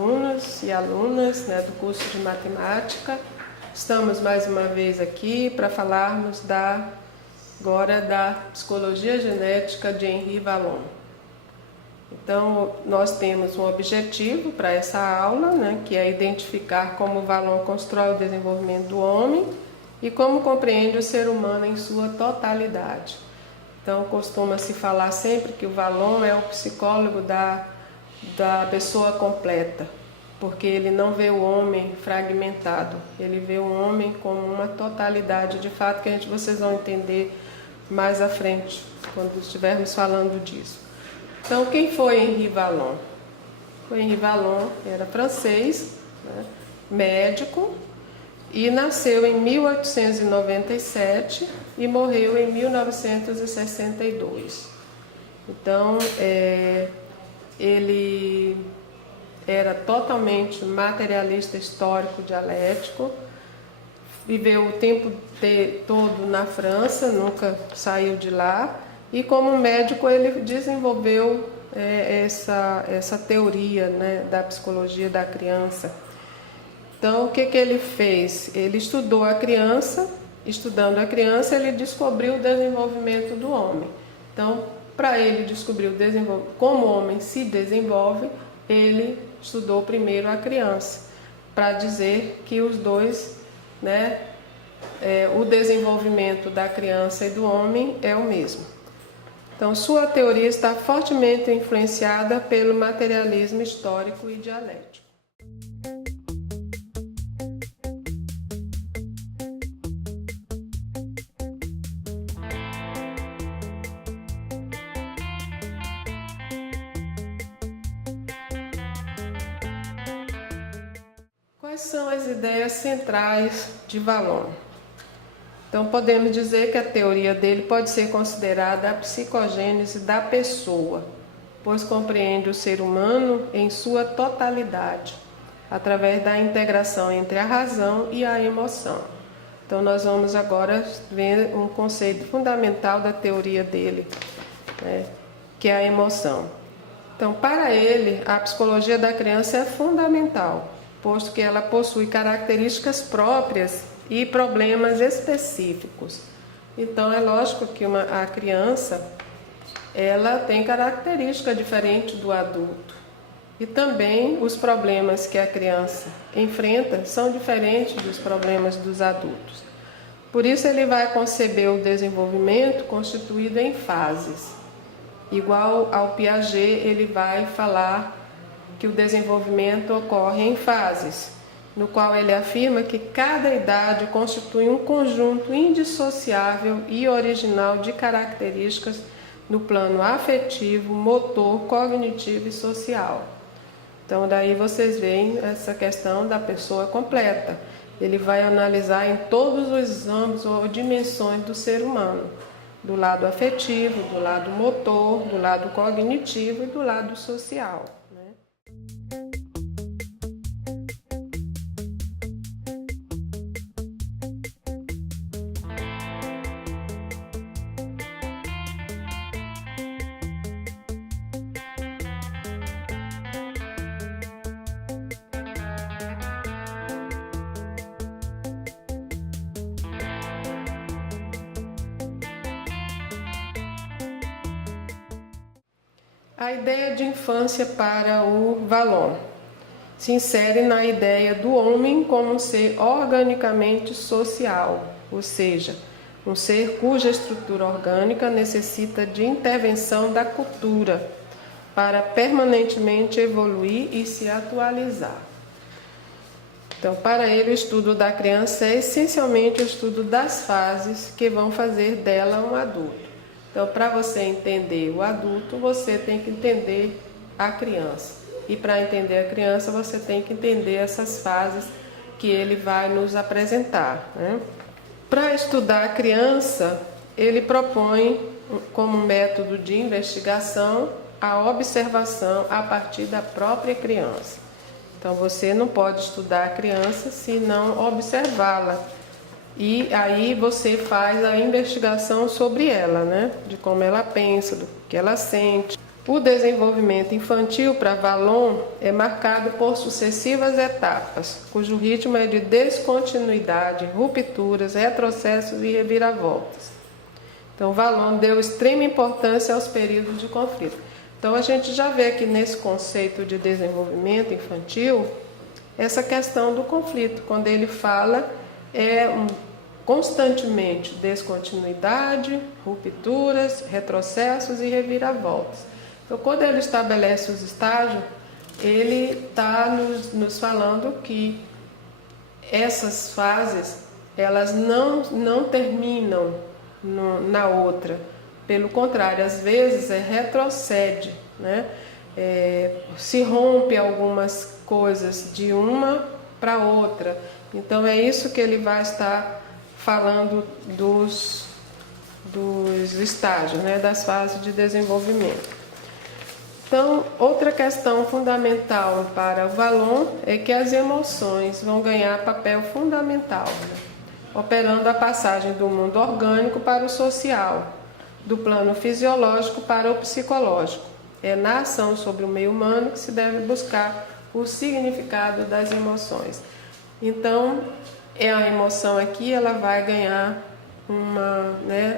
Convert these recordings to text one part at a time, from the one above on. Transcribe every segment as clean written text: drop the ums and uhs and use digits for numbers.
alunos e alunas, né, do curso de matemática. Estamos mais uma vez aqui para falarmos agora da psicologia genética de Henri Vallon. Então, nós temos um objetivo para essa aula, né, que é identificar como Vallon constrói o desenvolvimento do homem e como compreende o ser humano em sua totalidade. Então, costuma-se falar sempre que o Vallon é o psicólogo da pessoa completa, porque ele não vê o homem fragmentado, ele vê o homem como uma totalidade, de fato, que vocês vão entender mais à frente, quando estivermos falando disso. Então, quem foi Henri Vallon? O Henri Vallon era francês, né, médico, e nasceu em 1897 e morreu em 1962. Então, ele era totalmente materialista histórico dialético, viveu o tempo todo na França, nunca saiu de lá, e como médico ele desenvolveu essa teoria, né, da psicologia da criança. Então, o que ele fez? Ele estudou a criança, estudando a criança, ele descobriu o desenvolvimento do homem. Então, para ele descobrir como o homem se desenvolve, ele estudou primeiro a criança, para dizer que os dois, né, o desenvolvimento da criança e do homem é o mesmo. Então, sua teoria está fortemente influenciada pelo materialismo histórico e dialético. Quais são as ideias centrais de Vallon? Então, podemos dizer que a teoria dele pode ser considerada a psicogênese da pessoa, pois compreende o ser humano em sua totalidade, através da integração entre a razão e a emoção. Então, nós vamos agora ver um conceito fundamental da teoria dele, né, que é a emoção. Então, para ele, a psicologia da criança é fundamental, posto que ela possui características próprias e problemas específicos. Então, é lógico que a criança ela tem característica diferente do adulto. E também os problemas que a criança enfrenta são diferentes dos problemas dos adultos. Por isso, ele vai conceber o desenvolvimento constituído em fases. Igual ao Piaget, ele vai falar que o desenvolvimento ocorre em fases, no qual ele afirma que cada idade constitui um conjunto indissociável e original de características no plano afetivo, motor, cognitivo e social. Então, daí vocês veem essa questão da pessoa completa. Ele vai analisar em todos os âmbitos ou dimensões do ser humano, do lado afetivo, do lado motor, do lado cognitivo e do lado social. A ideia de infância para o Vallon se insere na ideia do homem como um ser organicamente social, ou seja, um ser cuja estrutura orgânica necessita de intervenção da cultura para permanentemente evoluir e se atualizar. Então, para ele, o estudo da criança é essencialmente o estudo das fases que vão fazer dela um adulto. Então, para você entender o adulto, você tem que entender a criança. E para entender a criança, você tem que entender essas fases que ele vai nos apresentar, né? Para estudar a criança, ele propõe como método de investigação a observação a partir da própria criança. Então, você não pode estudar a criança se não observá-la. E aí você faz a investigação sobre ela, né? De como ela pensa, do que ela sente. O desenvolvimento infantil para Vallon é marcado por sucessivas etapas, cujo ritmo é de descontinuidade, rupturas, retrocessos e reviravoltas. Então, Vallon deu extrema importância aos períodos de conflito. Então, a gente já vê aqui nesse conceito de desenvolvimento infantil essa questão do conflito, quando ele fala constantemente descontinuidade, rupturas, retrocessos e reviravoltas. Então, quando ele estabelece os estágios, ele está nos falando que essas fases elas não terminam na outra. Pelo contrário, às vezes retrocede, né? Se rompe algumas coisas de uma para outra. Então é isso que ele vai estar falando dos estágios, né? Das fases de desenvolvimento. Então, outra questão fundamental para o Vallon é que as emoções vão ganhar papel fundamental, né? Operando a passagem do mundo orgânico para o social, do plano fisiológico para o psicológico. É na ação sobre o meio humano que se deve buscar o significado das emoções. Então, a emoção aqui ela vai ganhar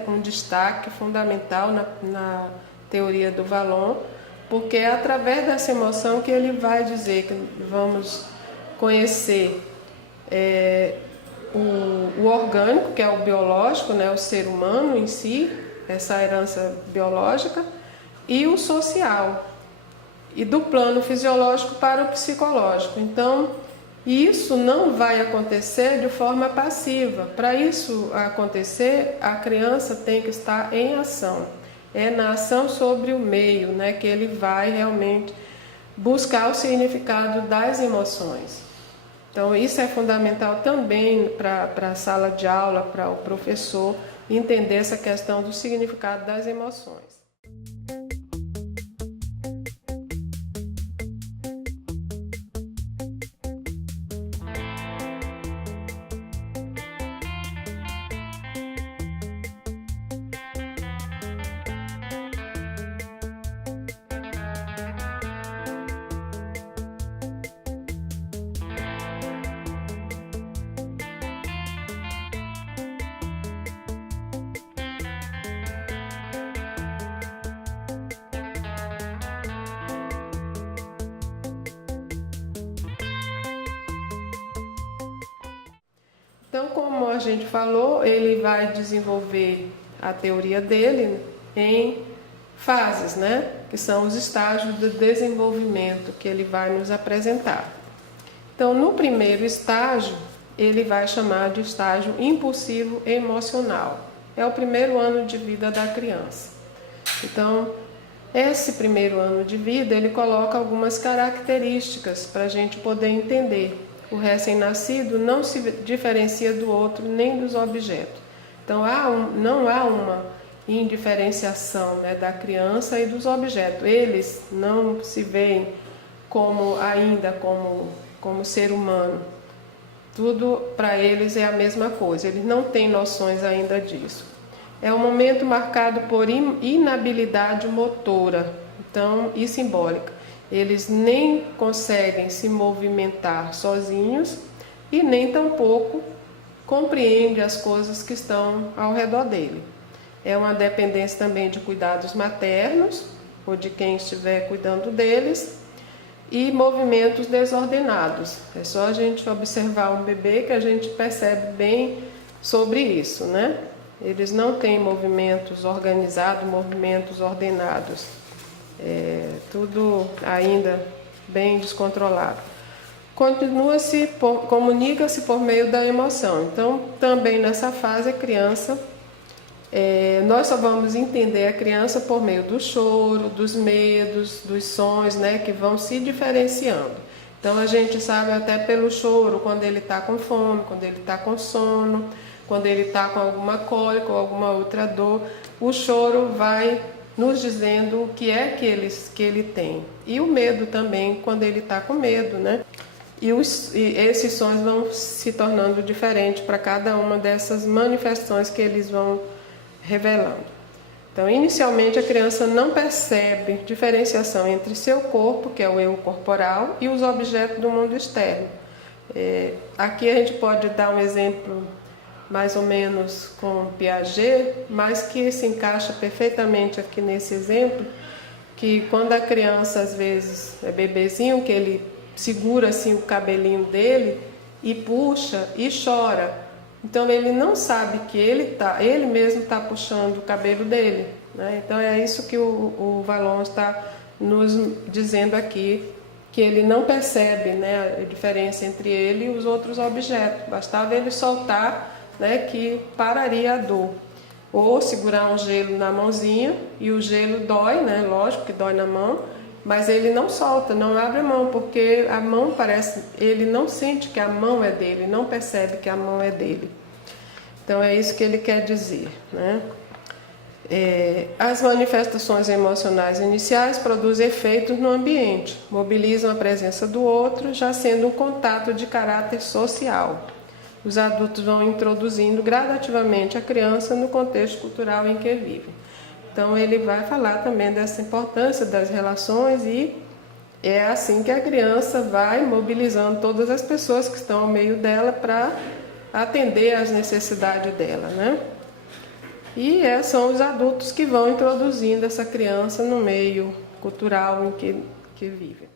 um destaque fundamental na teoria do Vallon, porque é através dessa emoção que ele vai dizer que vamos conhecer o orgânico, que é o biológico, né, o ser humano em si, essa herança biológica, e o social, e do plano fisiológico para o psicológico. Então, isso não vai acontecer de forma passiva. Para isso acontecer, a criança tem que estar em ação. É na ação sobre o meio, né, que ele vai realmente buscar o significado das emoções. Então, isso é fundamental também para a sala de aula, para o professor entender essa questão do significado das emoções. Então, como a gente falou, ele vai desenvolver a teoria dele em fases, né? Que são os estágios do desenvolvimento que ele vai nos apresentar. Então, no primeiro estágio, ele vai chamar de estágio impulsivo emocional. É o primeiro ano de vida da criança. Então, esse primeiro ano de vida, ele coloca algumas características para a gente poder entender. O recém-nascido não se diferencia do outro nem dos objetos. Então, não há uma indiferenciação, né, da criança e dos objetos. Eles não se veem ainda como ser humano. Tudo para eles é a mesma coisa. Eles não têm noções ainda disso. É um momento marcado por inabilidade motora, e simbólica. Eles nem conseguem se movimentar sozinhos e nem tampouco compreendem as coisas que estão ao redor dele. É uma dependência também de cuidados maternos ou de quem estiver cuidando deles e movimentos desordenados. É só a gente observar um bebê que a gente percebe bem sobre isso, né? Eles não têm movimentos organizados, movimentos ordenados. Tudo ainda bem descontrolado. Comunica-se por meio da emoção. Então, também nessa fase, a criança, nós só vamos entender a criança por meio do choro, dos medos, dos sons, né, que vão se diferenciando. Então, a gente sabe até pelo choro, quando ele está com fome, quando ele está com sono, quando ele está com alguma cólica ou alguma outra dor, o choro vai nos dizendo o que é que ele tem. E o medo também, quando ele está com medo, né? E esses sons vão se tornando diferentes para cada uma dessas manifestações que eles vão revelando. Então, inicialmente, a criança não percebe diferenciação entre seu corpo, que é o eu corporal, e os objetos do mundo externo. Aqui a gente pode dar um exemplo mais ou menos com Piaget, mas que se encaixa perfeitamente aqui nesse exemplo, que quando a criança às vezes é bebezinho, que ele segura assim o cabelinho dele e puxa e chora. Então ele não sabe que ele mesmo está puxando o cabelo dele, né? Então é isso que o Vallon está nos dizendo aqui, que ele não percebe, né, a diferença entre ele e os outros objetos. Bastava ele soltar, né, que pararia a dor. Ou segurar um gelo na mãozinha e o gelo dói, né? Lógico que dói na mão, mas ele não solta, não abre a mão, porque a mão ele não sente que a mão é dele, não percebe que a mão é dele. Então é isso que ele quer dizer, né? As manifestações emocionais iniciais produzem efeitos no ambiente, mobilizam a presença do outro, já sendo um contato de caráter social. Os adultos vão introduzindo gradativamente a criança no contexto cultural em que vivem. Então ele vai falar também dessa importância das relações e é assim que a criança vai mobilizando todas as pessoas que estão ao meio dela para atender às necessidades dela, né? E são os adultos que vão introduzindo essa criança no meio cultural em que vive.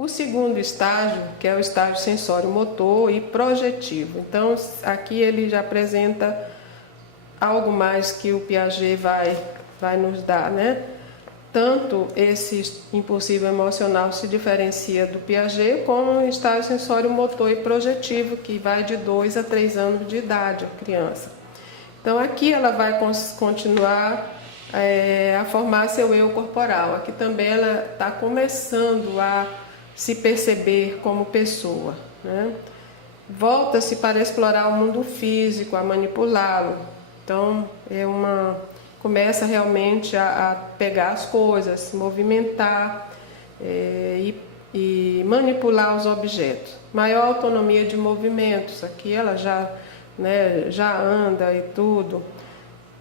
O segundo estágio, que é o estágio sensório-motor e projetivo. Então, aqui ele já apresenta algo mais que o Piaget vai nos dar, né? Tanto esse impulsivo emocional se diferencia do Piaget, como o estágio sensório-motor e projetivo, que vai de 2 a 3 anos de idade a criança. Então, aqui ela vai continuar a formar seu eu corporal. Aqui também ela está começando a se perceber como pessoa, né? Volta-se para explorar o mundo físico, a manipulá-lo. Então começa realmente a pegar as coisas, se movimentar e manipular os objetos. Maior autonomia de movimentos. Aqui ela já anda e tudo.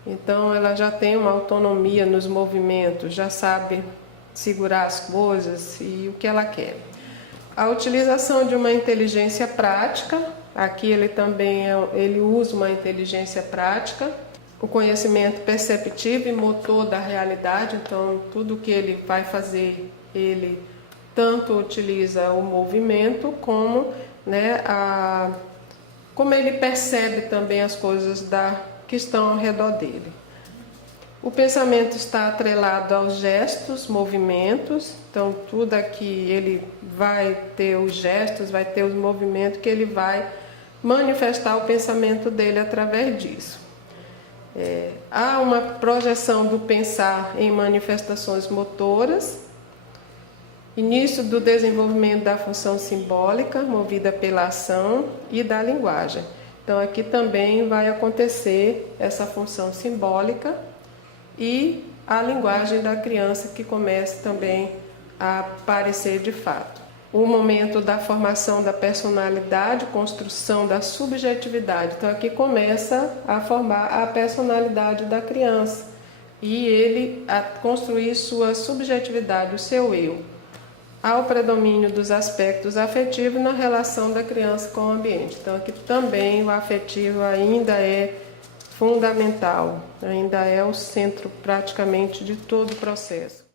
Então ela já tem uma autonomia nos movimentos, já sabe segurar as coisas e o que ela quer. A utilização de uma inteligência prática, aqui ele usa uma inteligência prática, o conhecimento perceptivo e motor da realidade. Então tudo que ele vai fazer, ele tanto utiliza o movimento como, né, como ele percebe também as coisas que estão ao redor dele. O pensamento está atrelado aos gestos, movimentos. Então tudo aqui ele vai ter os gestos, vai ter os movimentos que ele vai manifestar o pensamento dele através disso. Há uma projeção do pensar em manifestações motoras, início do desenvolvimento da função simbólica, movida pela ação, e da linguagem. Então aqui também vai acontecer essa função simbólica e a linguagem da criança, que começa também a aparecer de fato. O momento da formação da personalidade, construção da subjetividade. Então aqui começa a formar a personalidade da criança e ele a construir sua subjetividade, o seu eu. Há o predomínio dos aspectos afetivos na relação da criança com o ambiente. Então aqui também o afetivo ainda é fundamental, ainda é o centro praticamente de todo o processo.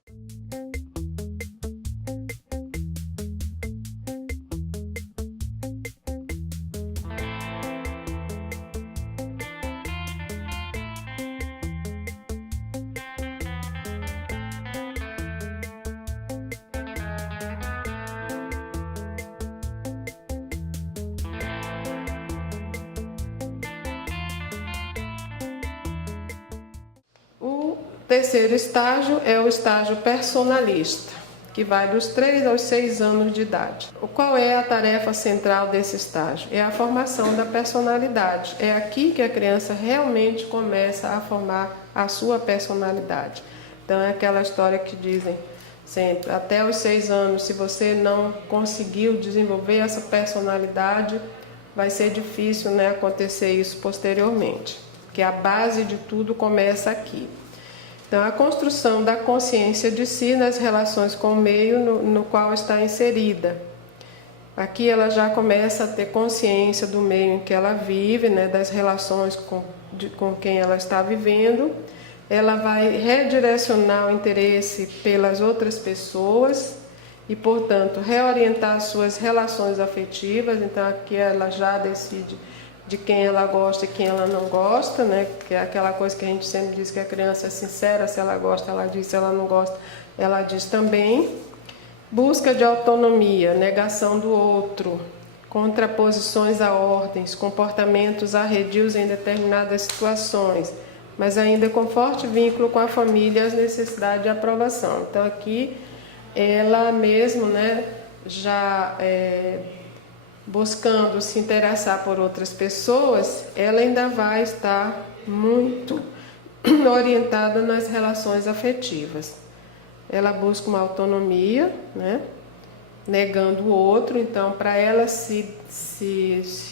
O terceiro estágio é o estágio personalista, que vai dos 3 aos 6 anos de idade. Qual é a tarefa central desse estágio? É a formação da personalidade. É aqui que a criança realmente começa a formar a sua personalidade. Então é aquela história que dizem sempre, até os 6 anos, se você não conseguiu desenvolver essa personalidade, vai ser difícil, né, acontecer isso posteriormente, porque a base de tudo começa aqui. Então, a construção da consciência de si nas relações com o meio no qual está inserida. Aqui ela já começa a ter consciência do meio em que ela vive, né, das relações com quem ela está vivendo. Ela vai redirecionar o interesse pelas outras pessoas e, portanto, reorientar suas relações afetivas. Então, aqui ela já decide de quem ela gosta e quem ela não gosta, né? Que é aquela coisa que a gente sempre diz que a criança é sincera, se ela gosta, ela diz, se ela não gosta, ela diz também. Busca de autonomia, negação do outro, contraposições a ordens, comportamentos arredios em determinadas situações, mas ainda com forte vínculo com a família e as necessidades de aprovação. Então aqui ela mesmo, né, já buscando se interessar por outras pessoas, ela ainda vai estar muito orientada nas relações afetivas. Ela busca uma autonomia, né, negando o outro. Então, para ela se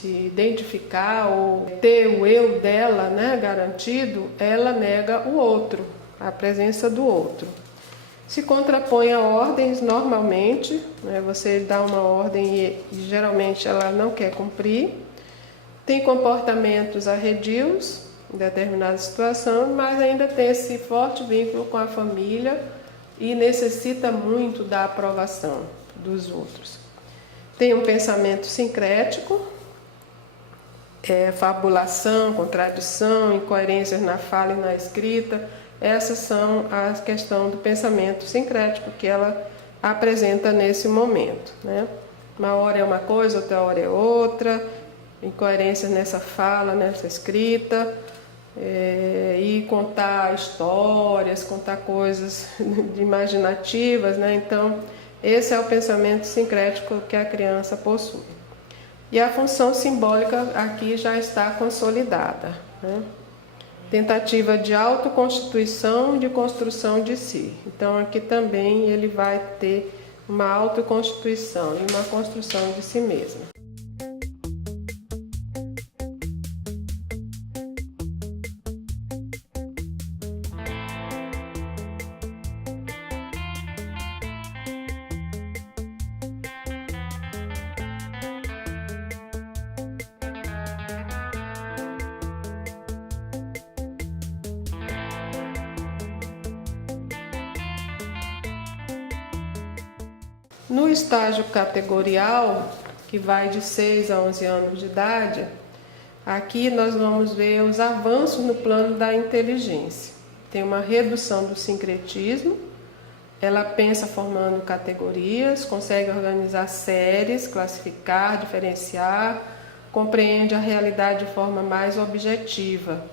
identificar ou ter o eu dela, né, garantido, ela nega o outro, a presença do outro. Se contrapõe a ordens normalmente, né? Você dá uma ordem e geralmente ela não quer cumprir. Tem comportamentos arredios em determinada situação, mas ainda tem esse forte vínculo com a família e necessita muito da aprovação dos outros. Tem um pensamento sincrético, fabulação, contradição, incoerências na fala e na escrita. Essas são as questões do pensamento sincrético que ela apresenta nesse momento, né? Uma hora é uma coisa, outra hora é outra, incoerências nessa fala, nessa escrita, e contar histórias, contar coisas imaginativas, né? Então, esse é o pensamento sincrético que a criança possui. E a função simbólica aqui já está consolidada, né? Tentativa de autoconstituição e de construção de si. Então aqui também ele vai ter uma autoconstituição e uma construção de si mesmo. No estágio categorial, que vai de 6 a 11 anos de idade, aqui nós vamos ver os avanços no plano da inteligência. Tem uma redução do sincretismo, ela pensa formando categorias, consegue organizar séries, classificar, diferenciar, compreende a realidade de forma mais objetiva.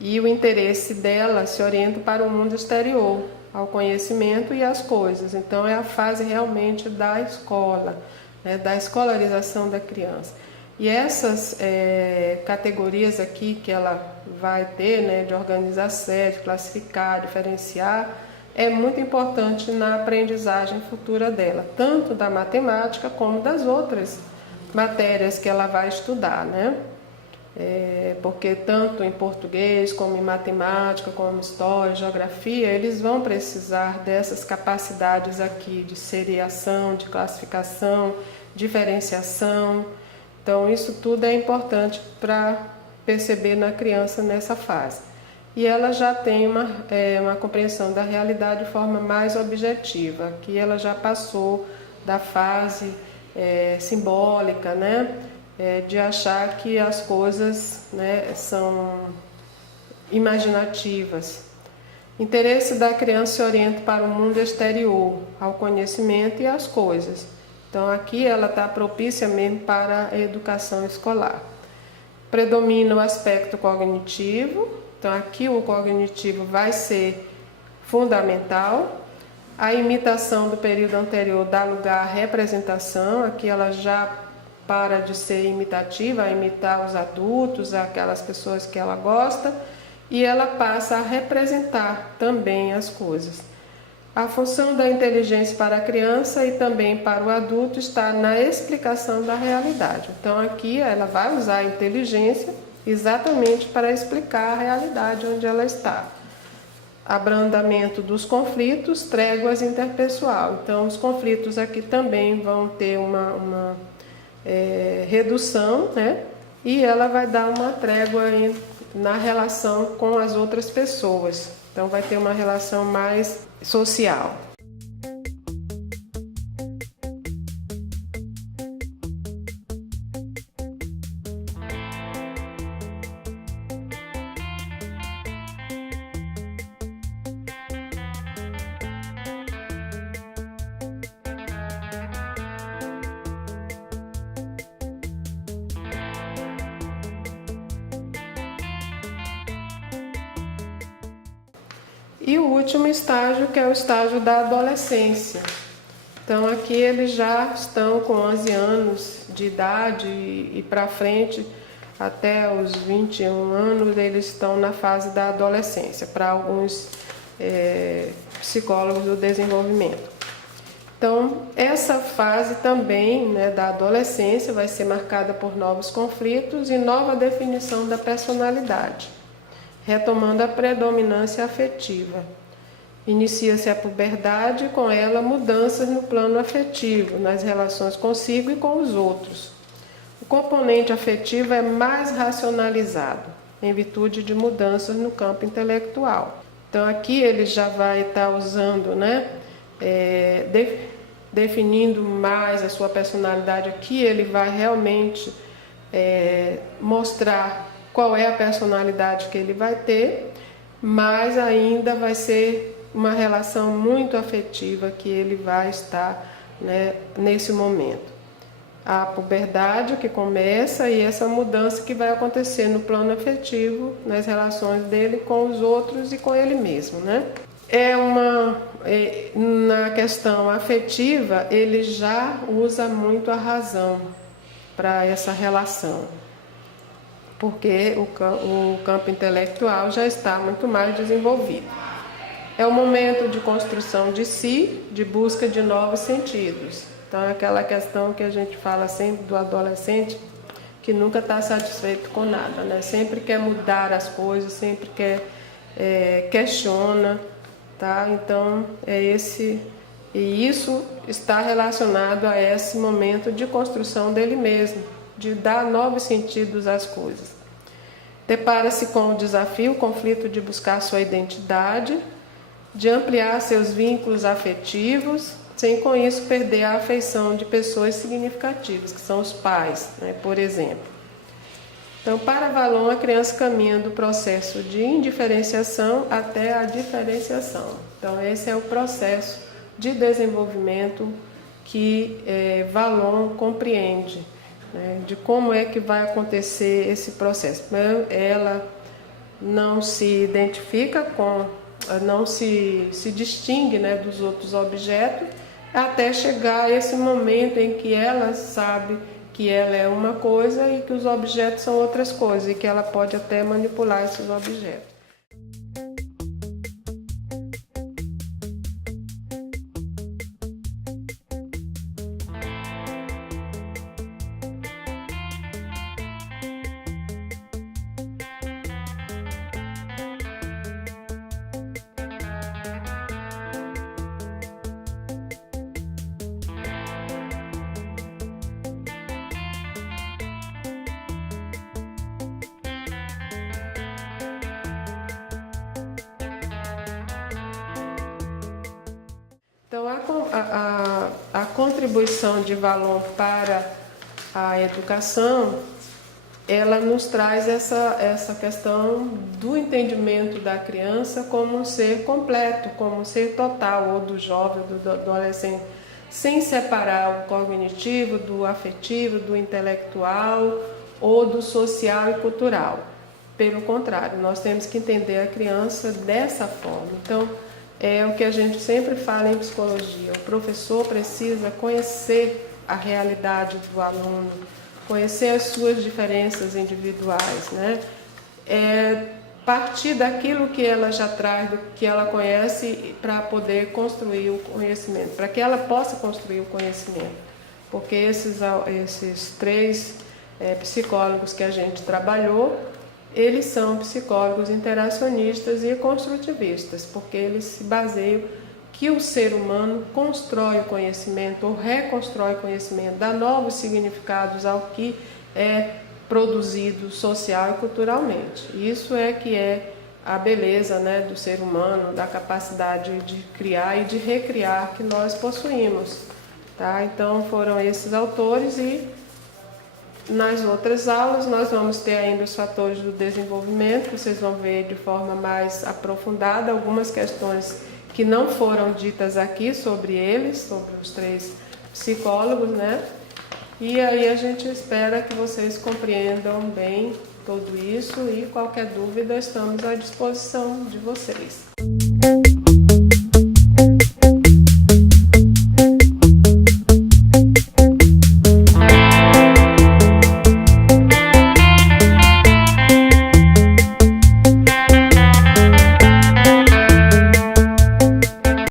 E o interesse dela se orienta para o mundo exterior, ao conhecimento e às coisas. Então é a fase realmente da escola, né, da escolarização da criança. E essas categorias aqui que ela vai ter, né, de organizar séries, classificar, diferenciar, é muito importante na aprendizagem futura dela, tanto da matemática como das outras matérias que ela vai estudar, né? Porque tanto em português, como em matemática, como em história, geografia, eles vão precisar dessas capacidades aqui de seriação, de classificação, diferenciação. Então isso tudo é importante para perceber na criança nessa fase. E ela já tem uma compreensão da realidade de forma mais objetiva, que ela já passou da fase simbólica, né? De achar que as coisas, né, são imaginativas. Interesse da criança se orienta para o mundo exterior, ao conhecimento e às coisas. Então aqui ela está propícia mesmo para a educação escolar. Predomina o aspecto cognitivo. Então aqui o cognitivo vai ser fundamental. A imitação do período anterior dá lugar à representação, aqui ela já para de ser imitativa, a imitar os adultos, aquelas pessoas que ela gosta, e ela passa a representar também as coisas. A função da inteligência para a criança e também para o adulto está na explicação da realidade. Então aqui ela vai usar a inteligência exatamente para explicar a realidade onde ela está. Abrandamento dos conflitos, tréguas interpessoal. Então os conflitos aqui também vão ter uma redução, né? E ela vai dar uma trégua na relação com as outras pessoas. Então vai ter uma relação mais social. E o último estágio, que é o estágio da adolescência. Então aqui eles já estão com 11 anos de idade e para frente, até os 21 anos, eles estão na fase da adolescência, para alguns psicólogos do desenvolvimento. Então essa fase também, né, da adolescência vai ser marcada por novos conflitos e nova definição da personalidade, retomando a predominância afetiva. Inicia-se a puberdade e com ela mudanças no plano afetivo, nas relações consigo e com os outros. O componente afetivo é mais racionalizado, em virtude de mudanças no campo intelectual. Então aqui ele já vai estar usando, né, definindo mais a sua personalidade. Aqui ele vai realmente mostrar qual é a personalidade que ele vai ter, mas ainda vai ser uma relação muito afetiva que ele vai estar, né, nesse momento. A puberdade que começa e essa mudança que vai acontecer no plano afetivo, nas relações dele com os outros e com ele mesmo, né? Na questão afetiva, ele já usa muito a razão para essa relação, porque o campo intelectual já está muito mais desenvolvido. É o momento de construção de si, de busca de novos sentidos. Então é aquela questão que a gente fala sempre do adolescente, que nunca está satisfeito com nada, né? Sempre quer mudar as coisas, sempre questiona, tá? Então e isso está relacionado a esse momento de construção dele mesmo, de dar novos sentidos às coisas. Depara-se com o desafio, o conflito de buscar sua identidade, de ampliar seus vínculos afetivos, sem com isso perder a afeição de pessoas significativas, que são os pais, né, por exemplo. Então, para Vallon, a criança caminha do processo de indiferenciação até a diferenciação. Então, esse é o processo de desenvolvimento que Vallon compreende, né, de como é que vai acontecer esse processo. Ela não se identifica não se distingue, né, dos outros objetos, até chegar a esse momento em que ela sabe que ela é uma coisa e que os objetos são outras coisas, e que ela pode até manipular esses objetos. Então, a contribuição de Vallon para a educação, ela nos traz essa questão do entendimento da criança como um ser completo, como um ser total, ou do jovem, do adolescente, sem separar o cognitivo do afetivo, do intelectual ou do social e cultural. Pelo contrário, nós temos que entender a criança dessa forma. Então, é o que a gente sempre fala em psicologia. O professor precisa conhecer a realidade do aluno, conhecer as suas diferenças individuais, né? Partir daquilo que ela já traz, do que ela conhece, para poder construir o conhecimento, para que ela possa construir o conhecimento. Porque esses três psicólogos que a gente trabalhou, eles são psicólogos interacionistas e construtivistas, porque eles se baseiam que o ser humano constrói o conhecimento ou reconstrói o conhecimento, dá novos significados ao que é produzido social e culturalmente. Isso é que é a beleza, né, do ser humano, da capacidade de criar e de recriar que nós possuímos. Tá? Então foram esses autores, e nas outras aulas nós vamos ter ainda os fatores do desenvolvimento, que vocês vão ver de forma mais aprofundada algumas questões que não foram ditas aqui sobre eles, sobre os três psicólogos, né? E aí a gente espera que vocês compreendam bem tudo isso, e qualquer dúvida estamos à disposição de vocês.